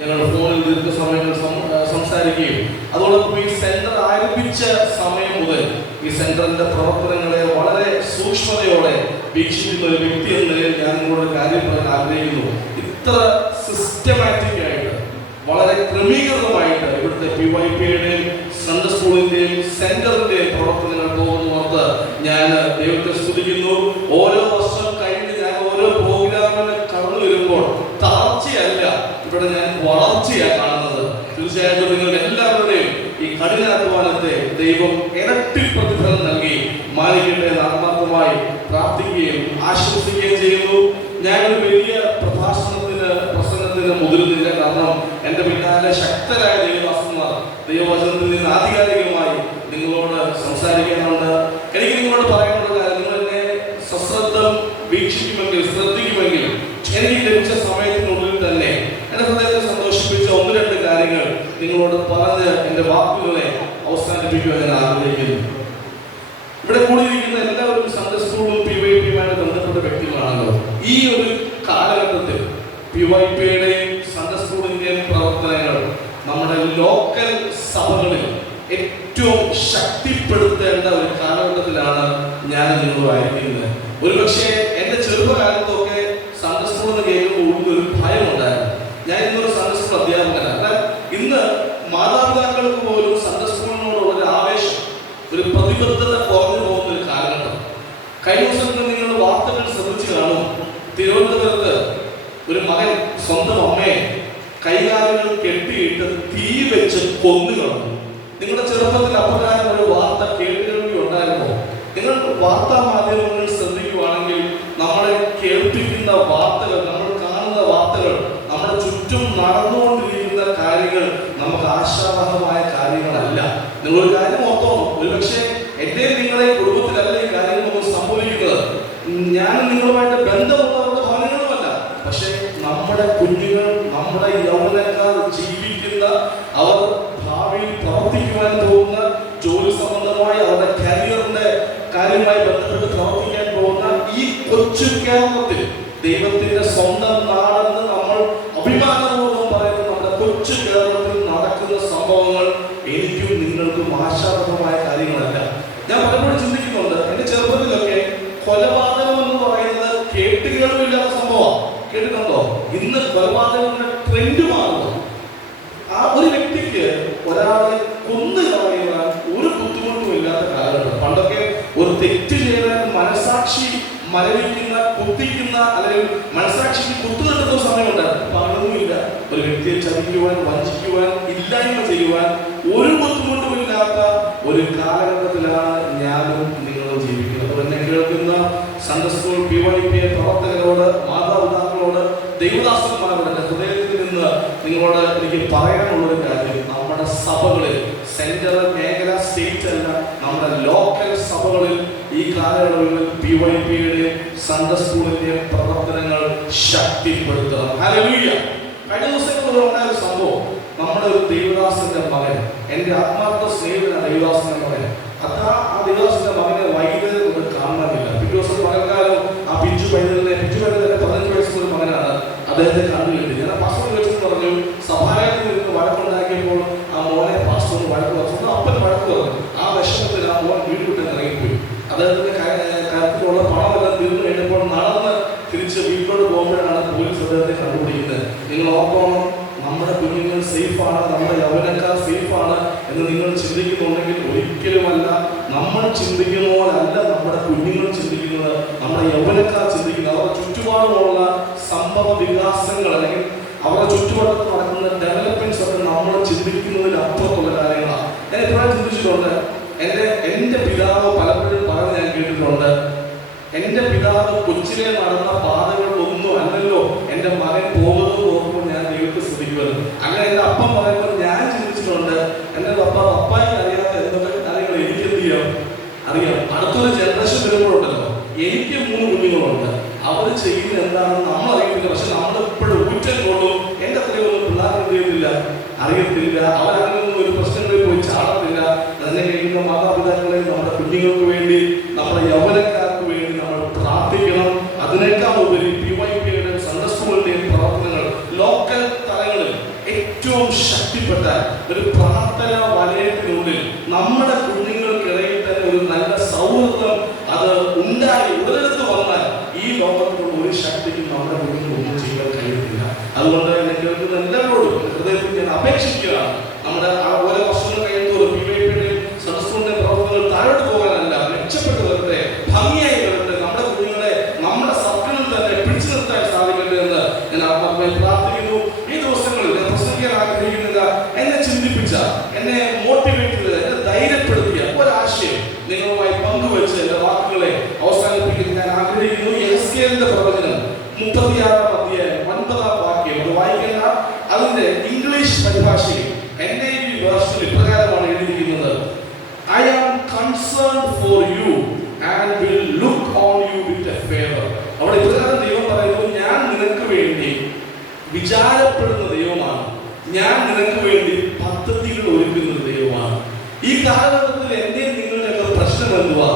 ഞങ്ങൾ ഫോണിൽ ദീർഘസമയങ്ങൾ സംസാരിക്കുകയും അതോടൊപ്പം ഈ സെന്റർ ആരംഭിച്ച സമയം മുതൽ ഈ സെന്ററിന്റെ പ്രവർത്തനങ്ങളെ വളരെ സൂക്ഷ്മതയോടെ വീക്ഷിക്കുന്ന ഒരു വ്യക്തി എന്ന നിലയിൽ ഞാൻ നിങ്ങളോട് കാര്യം പറയാൻ ആഗ്രഹിക്കുന്നു. ഇത്ര സിസ്റ്റമാറ്റിക് ആയിട്ട് വളരെ ക്രമീകൃതമായിട്ട് ഇവിടുത്തെ പി വൈ പിയുടെയും സെന്റർ സ്കൂളിന്റെയും സെന്ററിന്റെയും പ്രവർത്തനങ്ങൾ പോകുന്നോർത്ത് ഞാൻ ദൈവത്തെ സ്തുതിക്കുന്നു. ഓരോ വർഷം കഴിഞ്ഞ് ഞാൻ ഓരോ പ്രോഗ്രാമിന് കടന്നു വരുമ്പോൾ തളർച്ചയല്ല ഇവിടെ ഞാൻ വളർച്ചയാണ് കാണുന്നത് തീർച്ചയായിട്ടും നിങ്ങളുടെ എല്ലാവരുടെയും ഈ കഠിനാധ്വാനത്തെ ദൈവം ഇരട്ടി പ്രതിഫലം നൽകി മാനിക്കട്ടെ ആത്മാർത്ഥമായി പ്രാർത്ഥിക്കുകയും ആശംസിക്കുകയും ചെയ്യുന്നു. ഞാനൊരു വലിയ പ്രഭാഷണത്തിന് പ്രസംഗത്തിന് മുതിരുന്നില്ല. കാരണം എന്റെ പിന്നാലെ ശക്തരായ ദൈവദാസന്മാർ ദൈവവചനത്തിൽ നിന്ന് ആധികാരികമായി നിങ്ങളോട് സംസാരിക്കാനുണ്ട് എനിക്ക് നിങ്ങളോട് പറയാനുള്ള കാര്യം നിങ്ങൾ എന്നെ സശ്രദ്ധം വീക്ഷിക്കുമെങ്കിൽ ശ്രദ്ധിക്കുമെങ്കിൽ എനിക്ക് ലഭിച്ച സമയത്തിനുള്ളിൽ തന്നെ എന്റെ ഹൃദയത്തെ സന്തോഷിപ്പിച്ച ഒന്ന് രണ്ട് കാര്യങ്ങൾ നിങ്ങളോട് പറഞ്ഞ് എന്റെ വാക്കുകളെ അവസാനിപ്പിക്കുവാൻ ഞാൻ ആഗ്രഹിക്കുന്നു ഇവിടെ കൂടിയിരിക്കുന്ന എല്ലാവരും സൺഡേ സ്കൂളും പി വൈ പിയുമായിട്ട് ബന്ധപ്പെട്ട വ്യക്തികളാണല്ലോ ഈ ഒരു കാലഘട്ടത്തിൽ പി വൈ പിയുടെയും സൺഡേ പ്രവർത്തനങ്ങൾ നമ്മുടെ ലോക്കൽ സഭകളിൽ ഏറ്റവും ശക്തിപ്പെടുത്തേണ്ട ഒരു കാലഘട്ടത്തിലാണ് ഞാൻ നിങ്ങളുമായിരിക്കുന്നത് ഒരുപക്ഷെ എന്റെ ചെറുപ്പകാലത്തൊക്കെ സൺഡേ സ്കൂൾ എന്ന് കേൾക്കുമ്പോൾ ഉള്ളിൽ ഒരു ഭയം ഉണ്ടായിരുന്നു ഞാൻ ഇന്നൊരു സൺഡേ സ്കൂൾ അധ്യാപകനാണ് എന്നാൽ ഇന്ന് മാതാപിതാക്കൾക്ക് പോലും സൺഡേ സ്കൂളിനോട് ഒരു ആവേശം ഒരു പ്രതിബദ്ധത കുറഞ്ഞു പോകുന്ന ഒരു കാലഘട്ടം കഴിഞ്ഞ ദിവസത്തിൽ നിങ്ങൾ വാർത്തകൾ ശ്രദ്ധിച്ചു കാണും തിരുവനന്തപുരത്ത് ഒരു മകൻ സ്വന്തം അമ്മയെ കൈകാലുകൾ കെട്ടിയിട്ട് തീ വെച്ച് കൊന്നു കളഞ്ഞു. നിങ്ങളുടെ ചെറുപ്പത്തിൽ അപ്രകാരം ഒരു വാർത്ത കേൾക്കുകയും ഉണ്ടായിരുന്നോ? നിങ്ങൾ വാർത്താ മാധ്യമങ്ങൾ ശ്രദ്ധിക്കുകയാണെങ്കിൽ നമ്മളെ കേൾപ്പിക്കുന്ന വാർത്തകൾ നമ്മൾ കാണുന്ന വാർത്തകൾ നമ്മുടെ ചുറ്റും നടന്നുകൊണ്ടിരിക്കുന്ന കാര്യങ്ങൾ നമുക്ക് ആശാവഹമായ കാര്യങ്ങളല്ല. നിങ്ങളൊരു കാര്യം ഓർത്തോണം ഒരുപക്ഷെ എന്റെ നിങ്ങളെ കുടുംബത്തിലല്ല ഈ കാര്യങ്ങളൊന്നും സംഭവിക്കുന്നത്. ഞാൻ നിങ്ങളുമായിട്ട് ബന്ധമുള്ളവരുടെ ഭവനങ്ങളുമല്ല പക്ഷെ നമ്മുടെ കുഞ്ഞുങ്ങൾ കൊച്ചു കേരളത്തിൽ ദൈവത്തിന്റെ സ്വന്തം നാടെന്ന് നമ്മൾ അഭിമാനപൂർവം പറയുന്ന നമ്മുടെ കൊച്ചു കേരളത്തിൽ നടക്കുന്ന സംഭവങ്ങൾ എനിക്കും നിങ്ങൾക്കും ആശാവഹമായ കാര്യങ്ങളല്ല ഞാൻ പലപ്പോഴും ചിന്തിക്കുന്നുണ്ട് എന്റെ ചെറുപ്പത്തിലൊക്കെ കൊലപാതകം എന്ന് പറയുന്നത് കേട്ടുകേൾവില്ലാത്ത സംഭവമാണ് കേട്ടിട്ടുണ്ടോ ഇന്ന് കൊലപാതകങ്ങളുടെ ട്രെൻഡ് മാറുന്നു ആ ഒരു വ്യക്തിക്ക് ഒരാളെ കൊന്നു കളയുവാൻ ഒരു ബുദ്ധിമുട്ടും ഇല്ലാത്ത കാലഘട്ടം പണ്ടൊക്കെ ഒരു തെറ്റ് ചെയ്യാൻ മനസാക്ഷി മരവിക്കുന്ന കുത്തിക്കുന്ന അല്ലെങ്കിൽ മനസാക്ഷിക്ക് കുത്തുനിൽക്കുന്ന സമയമുണ്ട്. ഇപ്പൊ ഒരു വ്യക്തിയെ ചതിക്കുവാൻ വഞ്ചിക്കുവാൻ ഇല്ലായ്മ ചെയ്യുവാൻ ഒരു ബുദ്ധിമുട്ടുമില്ലാത്ത ഒരു കാലഘട്ടത്തിലാണ് ഞാനും നിങ്ങളും ജീവിക്കുന്നത്. എന്നെ കേൾക്കുന്ന Sunday school P Y P പ്രവർത്തകരോട് മാതാപിതാക്കളോട് ദൈവദാസന്മാരോട് എന്റെ ഹൃദയത്തിൽ നിന്ന് നിങ്ങളോട് എനിക്ക് പറയാനുള്ളൊരു കാര്യം. നമ്മുടെ സഭകളിൽ സെൻട്രൽ മേഖല സ്റ്റേറ്റ് അല്ല നമ്മുടെ ലോക്കൽ സഭകളിൽ ഈ കാലയളവിൽ പി വൈ പിയുടെ സൺഡേ സ്കൂളിന്റെ പ്രവർത്തനങ്ങൾ ശക്തിപ്പെടുത്തണം. കഴിഞ്ഞ ദിവസങ്ങളിൽ ഉണ്ടായ ഒരു സംഭവം. നമ്മുടെ ഒരു ദേവദാസിന്റെ മകൻ എന്റെ ആത്മാർത്ഥ സ്നേഹിതന ദേവദാസിന്റെ മകൻ. അതാ ആ ദേവദാസിന്റെ മകനെ വൈകുന്നേരം കൊണ്ട് കാണാനില്ല പിറ്റേ ദിവസം പകൽക്കാലം ആ പിഞ്ചു പൈതലിനെ പിഞ്ചു പൈതലിന്റെ പതിനഞ്ച് വയസ്സുള്ള മകനാണ്. അദ്ദേഹത്തെ കണ്ടുകിട്ടി അദ്ദേഹത്തെ കണ്ടുപിടിക്കുന്നത് നിങ്ങൾ ഓർക്കണം നമ്മുടെ കുഞ്ഞുങ്ങൾ സേഫാണ് നമ്മുടെ യൗവനക്കാർ സേഫാണ് എന്ന് നിങ്ങൾ ചിന്തിക്കുന്നുണ്ടെങ്കിൽ ഒരിക്കലുമല്ല. നമ്മൾ ചിന്തിക്കുന്ന പോലല്ല നമ്മുടെ കുഞ്ഞുങ്ങൾ ചിന്തിക്കുന്നത് നമ്മുടെ യൗവനക്കാർ ചിന്തിക്കുന്നത്. അവരുടെ ചുറ്റുപാടുമുള്ള സംഭവ വികാസങ്ങൾ അല്ലെങ്കിൽ അവരുടെ ചുറ്റുപാടത്ത് നടക്കുന്ന ഡെവലപ്മെന്റ്സ് ഒക്കെ നമ്മൾ ചിന്തിക്കുന്നതിന് അപ്പുറത്തുള്ള കാര്യങ്ങളാണ്. ഞാൻ എപ്പോഴും ചിന്തിച്ചിട്ടുണ്ട്. എന്റെ എന്റെ പിതാവ് പലപ്പോഴും പറഞ്ഞ് ഞാൻ കേട്ടിട്ടുണ്ട് എന്റെ പിതാവ് കൊച്ചിലെ നടന്ന പാതകളിലൊന്നും അല്ലല്ലോ എന്റെ മകൻ പോകുന്നത് ഓർക്കുമ്പോൾ ഞാൻ ദൈവത്തെ ശ്രദ്ധിക്കുമല്ലോ അങ്ങനെ എന്റെ അപ്പം പറയുമ്പോൾ ഞാൻ ചിന്തിച്ചിട്ടുണ്ട് എന്റെ പപ്പ പപ്പായി അറിയാത്ത എന്തൊക്കെ കാര്യങ്ങൾ എനിക്ക് എന്ത് ചെയ്യാം? അറിയാം. അടുത്തൊരു ജനറേഷൻ വരുമ്പോഴുണ്ടല്ലോ എനിക്ക് മൂന്ന് കുഞ്ഞുങ്ങളുണ്ട്. അവർ ചെയ്യുന്ന എന്താണെന്ന് നമ്മൾ അറിയത്തില്ല. പക്ഷെ നമ്മൾ ഇപ്പോഴും ഊറ്റൽ കൊള്ളും. എന്റെ അത്രയൊന്നും പിള്ളേർ എന്ത് ചെയ്യുന്നില്ല അറിയത്തില്ല. അവരങ്ങനെ ഒരു പ്രശ്നങ്ങളിൽ പോയി ചാടത്തില്ല. അതിനെ കഴിയുന്ന മാതാപിതാക്കളെ peixe de concern for you and will look on you with a favour അവിടെ ഇപ്രകാരം ദൈവം പറയുന്നു ഞാൻ നിനക്ക് വേണ്ടി വിചാരപ്പെടുന്ന ദൈവമാണ്. ഞാൻ നിനക്ക് വേണ്ടി പദ്ധതികൾ ഒരുക്കുന്ന ദൈവമാണ്. ഈ കാലഘട്ടത്തിൽ എന്റെ നിങ്ങളുടെ പ്രശ്നം എന്തുവാ?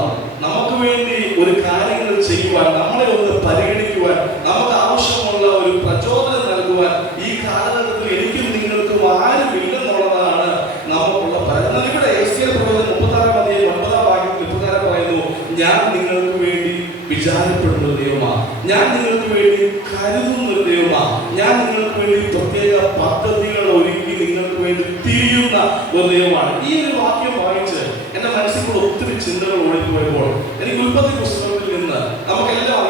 ഞാൻ നിങ്ങൾക്ക് വേണ്ടി കരുതുന്ന ദൈവമാണ്. ഞാൻ നിങ്ങൾക്ക് വേണ്ടി പ്രത്യേക പദ്ധതികൾ ഒരുക്കി നിങ്ങൾക്ക് വേണ്ടി തിരിയുന്ന ഒരു ദൈവമാണ്. ഈ ഒരു വാക്യം വായിച്ച് എന്റെ മനസ്സിൽ ഒത്തിരി ചിന്തകൾ ഓടിപ്പോയപ്പോൾ എനിക്ക് ഉൽപ്പത്തി പുസ്തകത്തിൽ നിന്ന് നമുക്കെല്ലാം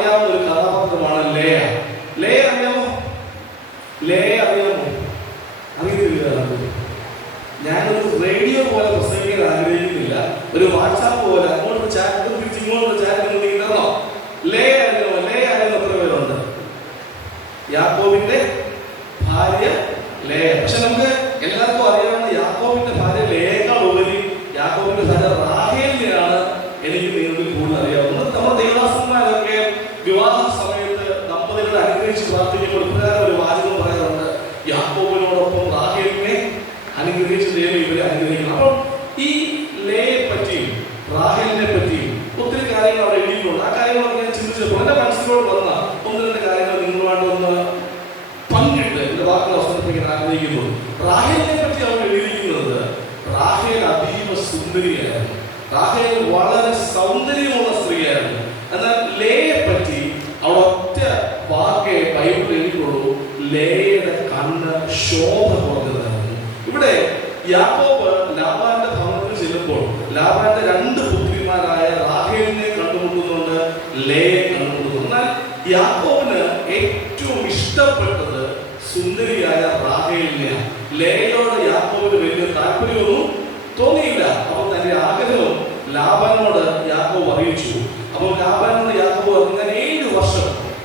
சிலவங்க எல்லாருக்கும் அதே ഭാഷയിൽ വളരെ സൗന്ദര്യമുള്ള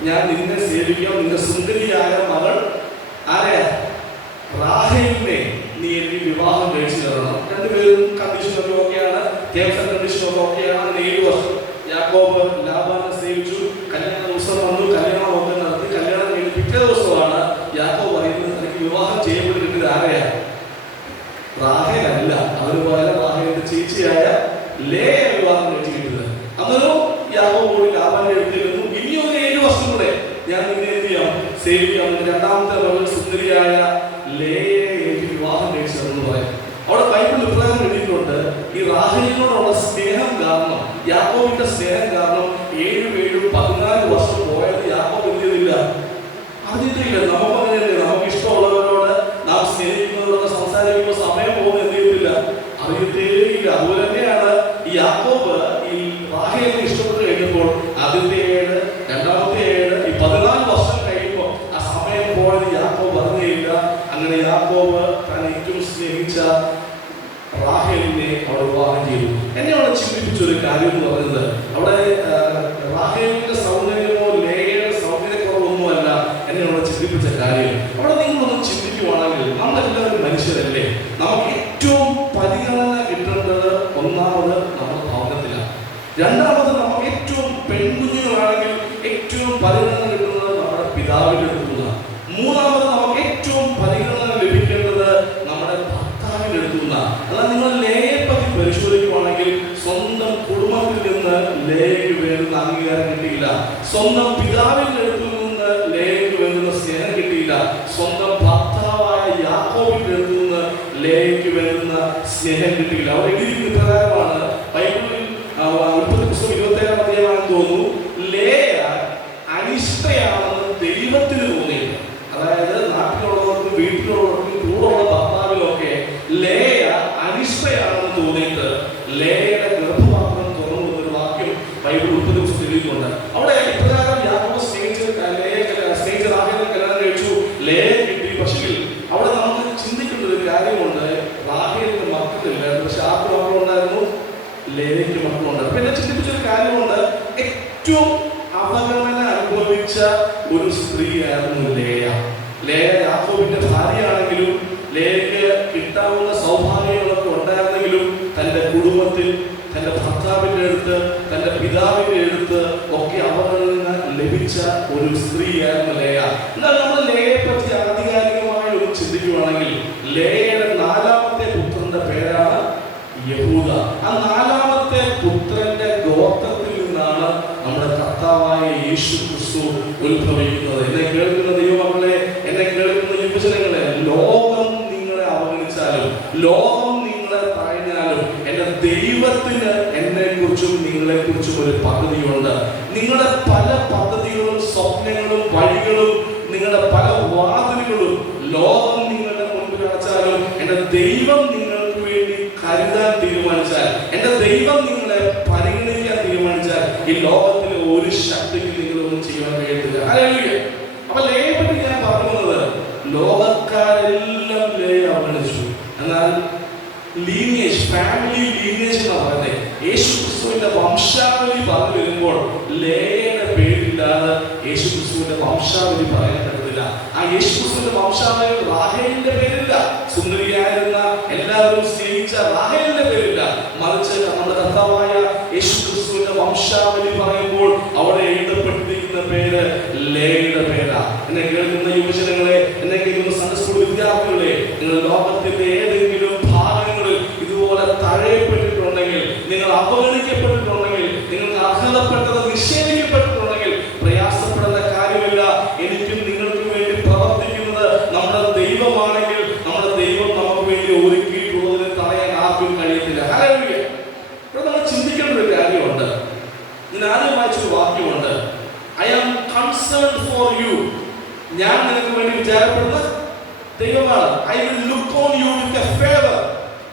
ഞാൻ നിന്നെ സേവിക്കാം. നിന്റെ സുന്ദരിയായ മകൾ ആരെയാ റാഹേലിനെ നീ എനിക്ക് വിവാഹം കഴിച്ചു തരണം. രണ്ടുപേരും കണ്ടീഷനൊക്കെ ഓക്കെയാണ് കേസർ കണ്ടീഷനൊക്കെ ഓക്കെയാണ് ഏഴ് വർഷം യാക്കോബ് ലാബാനെ സേവിച്ചു. കല്യാണ ദിവസം വന്നു. കല്യാണം ഒക്കെ നടത്തി. കല്യാണം കഴിഞ്ഞ് പിറ്റേ ദിവസമാണ് യാക്കോബ് പറയുന്നത് എനിക്ക് വിവാഹം ചെയ്യപ്പെട്ടിട്ട് ആരെയാ? റാഹേലല്ല. അതുപോലെ റാഹേലിന്റെ ചേച്ചിയായ ലേ രണ്ടാമത്തെ മകൾ സുന്ദരിയായ ലേയെ വിവാഹം കഴിച്ചതെന്ന് പറയും. അവിടെ ബൈബിൾ ഉത്തരം കിട്ടിയിട്ടുണ്ട് ഈ റാഹലിനോടുള്ള സ്നേഹം കാരണം യാക്കോവിന്റെ സ്നേഹം കാരണം സംബന്ധിച്ചൊരു കാര്യം എന്ന് പറയുന്നത് ലേലയ്ക്ക് മക്കളുണ്ട് അപ്പൊ എന്നെ ചിന്തിപ്പിച്ചൊരു കാര്യമുണ്ട്. ഏറ്റവും യേശു ക്രിസ്തു ഉത്ഭവിക്കുന്നത് എന്നെ കേൾക്കുന്ന ദൈവമക്കളെ എന്നെ കേൾക്കുന്ന യുവജനങ്ങളെ ലോകം നിങ്ങളെ അവഗണിച്ചാലും ലോകം നിങ്ങളെ പറഞ്ഞാലും എന്റെ ദൈവത്തിന് എന്നെ കുറിച്ചും നിങ്ങളെ കുറിച്ചും ഒരു പദ്ധതിയുണ്ട്. നിങ്ങളുടെ പല പദ്ധതികളും സ്വപ്നങ്ങളും വഴികളും നിങ്ങളുടെ പല വാതിലുകളും ലോകം നിങ്ങളുടെ മുൻപിൽ അടച്ചാലും എന്റെ ദൈവം നിങ്ങൾക്ക് വേണ്ടി കരുതാൻ തീരുമാനിച്ചാൽ എന്റെ ദൈവം നിങ്ങളെ പരിഗണിക്കാൻ തീരുമാനിച്ചാൽ ഈ ലോകത്തിലെ ഒരു ശക്തിക്ക് അപ്പൊ പറ്റി ഞാൻ പറയുന്നത് ലോകക്കാരെല്ലാം ലേ അവഗണിച്ചു എന്നാൽ ലീനിയേജ് ഫാമിലി ലീനിയേജ് എന്ന് പറയുന്നത് യേശു ക്രിസ്തുവിന്റെ വംശാവലി പറഞ്ഞു വരുമ്പോൾ ലേയുടെ പേരില്ലാതെ യേശു ക്രിസ്തുവിന്റെ വംശാവലി പറയാൻ ആ യേശു ക്രിസ്തുവിന്റെ വംശാവലി റാഹേലിന്റെ പേരില്ല. സുന്ദരിയായിരുന്ന എല്ലാവരും സ്നേഹിച്ച റാഹേലിന്റെ പേരില്ല. മറിച്ച് നമ്മുടെ കർത്താവായ യേശു ക്രിസ്തുവിന്റെ വംശാവലി പറയുമ്പോൾ യുവജനങ്ങളെ സൺഡേ സ്കൂൾ വിദ്യാർത്ഥികളെ നിങ്ങൾ ലോകത്തിന്റെ ഏതെങ്കിലും ഭാഗങ്ങളിൽ ഇതുപോലെ തഴയപ്പെട്ടിട്ടുണ്ടെങ്കിൽ നിങ്ങൾ അവഗണിക്കപ്പെട്ടിട്ടുണ്ടെങ്കിൽ നിങ്ങൾക്ക് അർഹതപ്പെട്ടത് നിഷേധിക്കപ്പെട്ടിട്ടുണ്ടെങ്കിൽ പ്രയാസപ്പെടേണ്ട കാര്യമില്ല എനിക്കും നിങ്ങൾക്കും വേണ്ടി പ്രവർത്തിക്കുന്നത് നമ്മുടെ ദൈവമാണെങ്കിൽ നമ്മുടെ ദൈവം നമുക്ക് വേണ്ടി ഒരുക്കിയിട്ടുള്ളതിന് തടയാൻ ആർക്കും കഴിയത്തില്ല ഹല്ലേലൂയ. ഇവിടെ നമ്മൾ ചിന്തിക്കേണ്ട ഒരു കാര്യമുണ്ട് ഞാൻ ആദ്യം വായിച്ചൊരു വാക്യമുണ്ട് I am concern for you ഞാൻ നിനക്ക് വേണ്ടി വിചാരപ്പെടുന്ന ദൈവമാണ് I will look on you with a favour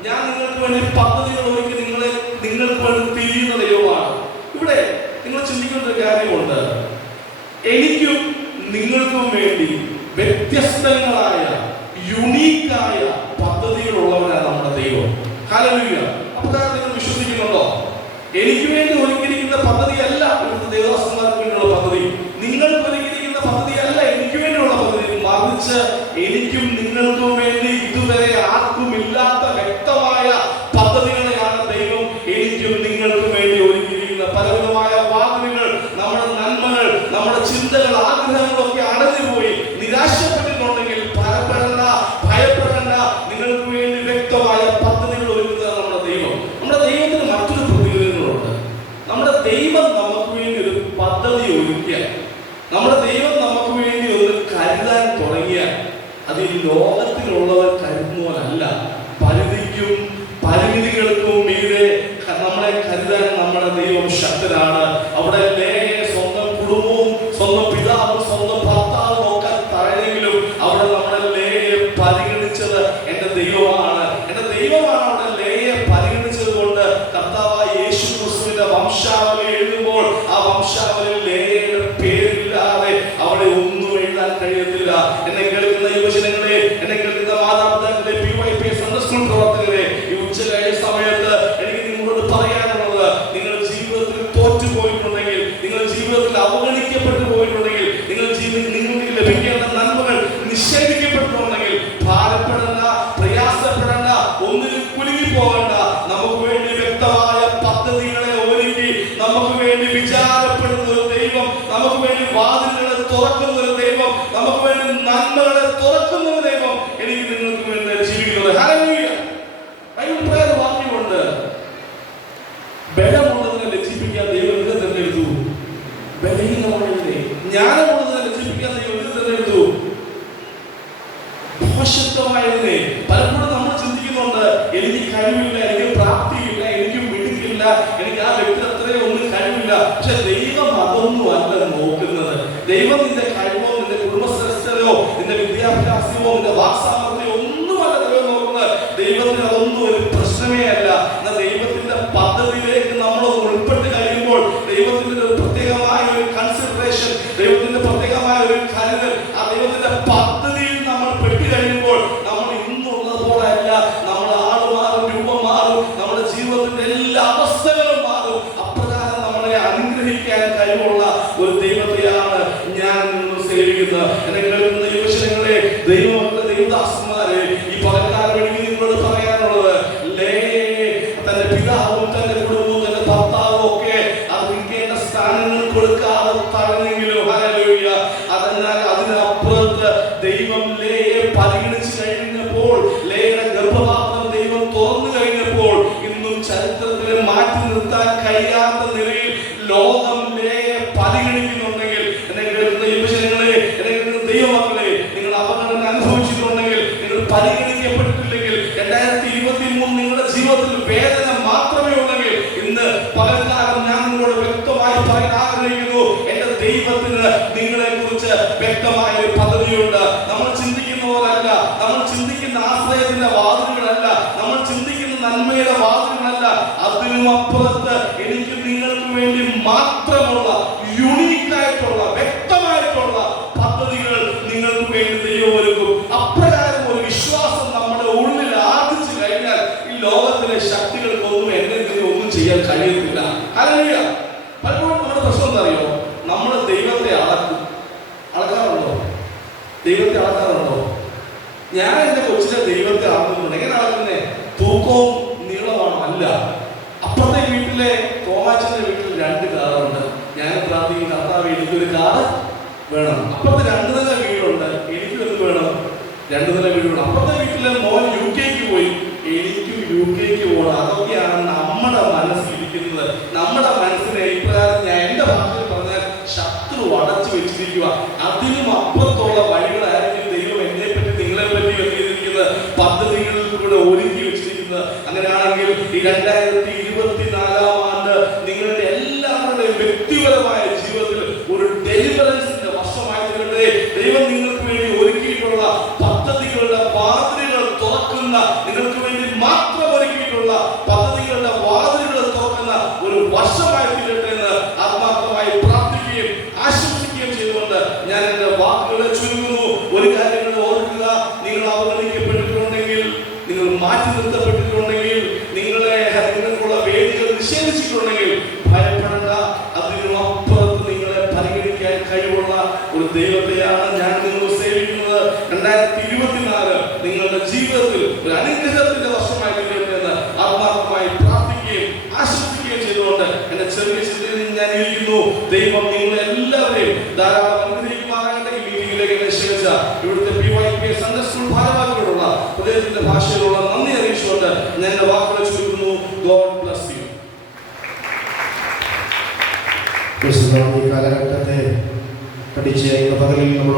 ഞാൻ നിങ്ങൾക്ക് വേണ്ടി പദ്ധതികൾ ഒരുക്കി നിങ്ങളെ നിങ്ങൾക്ക് വേണ്ടി തിരിയുന്ന ദൈവമാണ്. ഇവിടെ നിങ്ങൾ ചിന്തിക്കുന്ന കാര്യമുണ്ട്. എനിക്കും നിങ്ങൾക്കും വേണ്ടി വ്യത്യസ്തങ്ങളായ യുണീക്കായ പദ്ധതികളുള്ളവനാണ് നമ്മുടെ ദൈവം. ഹല്ലേലൂയ അപ്പോൾ നിങ്ങൾ വിശ്വസിക്കുന്നുണ്ടോ? എനിക്ക് വേണ്ടി ഒരുക്കിയിരിക്കുന്ന പദ്ധതിയല്ല ഇവിടുത്തെ ദേവദാസന്മാർക്ക് എനിക്കും നിങ്ങൾക്കും വേണ്ടി ഇതുവരെ ആർക്കും ഇല്ലാത്ത വ്യക്തമായ പദ്ധതികളെയാണ് ദൈവം എനിക്കും നിങ്ങൾക്കും വേണ്ടി ഒരുക്കിയിരിക്കുന്ന പലവിധമായ വാതിലുകൾ നമ്മുടെ നന്മകൾ നമ്മുടെ ചിന്തകൾ ആഗ്രഹങ്ങളൊക്കെ അടഞ്ഞുപോയി നിരാശപ്പെട്ടിട്ടുണ്ടെങ്കിൽ ഭയപ്പെടേണ്ട ഭയപ്പെടേണ്ട നിങ്ങൾക്ക് വേണ്ടി വ്യക്തമായ പദ്ധതികൾ ഒരുക്കുന്നത് നമ്മുടെ ദൈവം നമ്മുടെ ദൈവത്തിന് മറ്റൊരു പ്രതികരണങ്ങളുണ്ട് നമ്മുടെ ദൈവം നമുക്ക് വേണ്ടി ഒരു പദ്ധതി ഒരുക്കിയ നമ്മുടെ ദൈവം നമുക്ക് വേണ്ടി ഒന്ന് കരുതാൻ തുടങ്ങിയാൽ അത് ഈ ലോകത്തിലുള്ളവർ കരുതുന്നവരല്ല. പരിധിക്കും പരിമിതികൾക്കും മീതെ നമ്മളെ കരുതാൻ നമ്മുടെ ദൈവം ശക്തനാണ് അവിടെ സ്വന്തം കുടുംബവും സ്വന്തം പിതാവും സ്വന്തം ഭർത്താവും ഒക്കെ തഴയെങ്കിലും അവിടെ നമ്മുടെ ലേയെ പരിഗണിച്ചത് എന്റെ ദൈവമാണ്. ഒരുക്കി നമുക്ക് വേണ്ടി വിചാരപ്പെടുന്ന ഒരു ദൈവം നമുക്ക് വേണ്ടി വാതിലുകളെ തുറക്കുന്ന ഒരു ദൈവം നമുക്ക് വേണ്ടി നന്മകളെ തുറക്കുന്ന ഒരു ദൈവം എനിക്ക് നിങ്ങൾക്ക് വേണ്ടി ജീവിക്കുന്നത്. വാക്യമുണ്ട് ബലമുള്ളതിനെ ലജ്ജിപ്പിക്കാൻ ദൈവം തന്നെ എഴുതൂ ബലഹീനമായതിനെ ജ്ഞാനമുള്ളതിനെ ലജ്ജിപ്പിക്കാൻ ദൈവം എന്ത് തിരഞ്ഞെടുത്തു ഭോഷത്വമായതിനെ പലപ്പോഴും നമ്മൾ ചിന്തിക്കുന്നുണ്ട് എനിക്ക് കഴിവില്ല പക്ഷെ ദൈവം അതൊന്നും അല്ല നോക്കുന്നത് ദൈവം നിന്റെ കഴിവോ നിന്റെ കുടുംബശ്രേഷ്ഠതയോ നിന്റെ വിദ്യാഭ്യാസമോ നിന്റെ വാക്സാമർത്ഥ്യമോ ഒന്നുമല്ല ദൈവം നോക്കുന്നത് ദൈവത്തിന് അതൊന്നും ഒരു പ്രശ്നമേ അല്ല. എന്നാൽ ദൈവത്തിന്റെ പദ്ധതിയിലേക്ക് പറയാൻ ആഗ്രഹിക്കുന്നു. എന്റെ ദൈവത്തിന് നിങ്ങളെ കുറിച്ച് വ്യക്തമായ ഒരു പദ്ധതിയുണ്ട്. നമ്മൾ ചിന്തിക്കുന്ന പോലല്ല നമ്മൾ ചിന്തിക്കുന്ന ആശ്രയത്തിന്റെ വാതിലുകളല്ല. നമ്മൾ ചിന്തിക്കുന്ന നന്മയുടെ വാതിലുകളല്ല. അതിനും അപ്പുറത്ത് എനിക്ക് നിങ്ങൾക്ക് വേണ്ടി മാത്രമുള്ള യുണീക്ക് ആയിട്ടുള്ള വ്യക്തമായിട്ടുള്ള പദ്ധതികൾ നിങ്ങൾക്ക് വേണ്ടി ദൈവം ഒരുക്കും അപ്രകാരം ഒരു വിശ്വാസം നമ്മുടെ ഉള്ളിൽ ആർജിച്ചു കഴിഞ്ഞാൽ ഈ ലോകത്തിലെ ശക്തികൾക്കൊന്നും എന്തെങ്കിലും ഒന്നും ചെയ്യാൻ കഴിയത്തില്ല അല്ലെങ്കിൽ പലപ്പോഴും നമ്മുടെ പ്രശ്നം എന്താ അറിയോ നമ്മൾ ദൈവത്തെ അളക്കും അളക്കാറുണ്ടോ ദൈവത്തെ അളക്കാറുണ്ടോ ഞാൻ എന്റെ കൊച്ചിനെ ദൈവത്തെ അളക്കുന്നുണ്ട് എങ്ങനെ അളക്കുന്നേ തൂക്കവും നീളമാണോ അല്ല. അപ്പുറത്തെ വീട്ടിലെ തോമാച്ചന്റെ വീട്ടിൽ രണ്ട് കാറുണ്ട്. ഞാൻ പ്രാർത്ഥിക്കുന്ന കർത്താവ് എനിക്കൊരു കാറ് വേണം. അപ്പുറത്തെ രണ്ട് നില വീടുണ്ട്. എനിക്കും എന്ത് വേണം. രണ്ട് നില വീടുണ്ട്. അപ്പുറത്തെ വീട്ടിലെ മോൻ യു കെക്ക് പോയി. എനിക്കും യു കെക്ക് പോകണം അതൊക്കെയാണ് നമ്മുടെ മനസ്സിലിരിക്കുന്നത് നമ്മുടെ മനസ്സിനെ ഇപ്രകാരം ഞാൻ എന്റെ ഭാഷയിൽ ഒരുക്കി വെച്ചിരിക്കുന്നത്. അങ്ങനെയാണെങ്കിൽ ഈ രണ്ടായിരത്തി ഇരുപത്തിനാലാം ആണ്ട് നിങ്ങളുടെ എല്ലാവരുടെയും വ്യക്തിപരമായ ജീവിതത്തിൽ ഒരു ഡെലിവറൻസിന്റെ വർഷമായി തീരട്ടെ ദൈവം നിങ്ങൾക്ക് വേണ്ടി ഒരുക്കിയിട്ടുള്ള പദ്ധതികളുടെ വാതിലുകൾ തുറക്കുന്ന നിങ്ങൾക്ക് വേണ്ടി മാത്രം ഒരുക്കിയിട്ടുള്ള പദ്ധതികളുടെ വാതിലുകൾ തുറക്കുന്ന ഒരു വർഷമായി തീരട്ടെ എന്ന് ആത്മാർത്ഥമായി പ്രാർത്ഥിക്കുകയും ആശംസിക്കുകയും ചെയ്തുകൊണ്ട് ഞാൻ എന്റെ വാക്കുകളെ ചുരുങ്ങുന്നു ഒരു കാര്യം നിങ്ങൾ ഓർക്കുക നിങ്ങൾ അവഗണിക്കപ്പെട്ടിട്ടുണ്ടെങ്കിൽ നിങ്ങൾ മാറ്റി നിർത്തപ്പെട്ടിട്ടുണ്ടെങ്കിൽ നിങ്ങളെ നിങ്ങൾക്കുള്ള വേദികൾ നിഷേധിച്ചിട്ടുണ്ടെങ്കിൽ ഭയപ്പെടേണ്ട അതിനുമപ്പുറത്ത് നിങ്ങളെ പരിഗണിക്കാൻ കഴിവുള്ള ഒരു ദൈവത്തെയാണ് ഞാൻ നിങ്ങൾ സേവിക്കുന്നത് രണ്ടായിരത്തി ഇരുപത്തിനാല് നിങ്ങളുടെ ജീവിതത്തിൽ ഒരു അനുഗ്രഹത്തിന്റെ വർഷമായി തീരട്ടെ എന്ന് ആത്മാർത്ഥമായി പ്രാർത്ഥിക്കുകയും ആശംസിക്കുകയും ചെയ്തുകൊണ്ട് എന്റെ ചെറിയ ചിന്തയിൽ ഞാൻ ഇരിക്കുന്നു ദൈവം നിങ്ങൾ എല്ലാവരെയും ധാരാളം അനുഗ്രഹിക്കുമാറാകട്ടെ. ഈ മീറ്റിംഗിലേക്ക് ക്ഷണിച്ച ഇവിടുത്തെ പി വൈ പി സ്കൂൾ ഭാരവാഹികളോടുള്ള ഹൃദയത്തിന്റെ ഭാഷയിലുള്ള നന്ദി അറിയിച്ചുകൊണ്ട് ഞാൻ എന്റെ വാക്കുകൾ ചുരുക്കുന്നു. ഗോഡ് ബ്ലസ് യു കാലഘട്ടത്തെ പഠിച്ച് ഇന്ന് പകലിൽ നമ്മൾ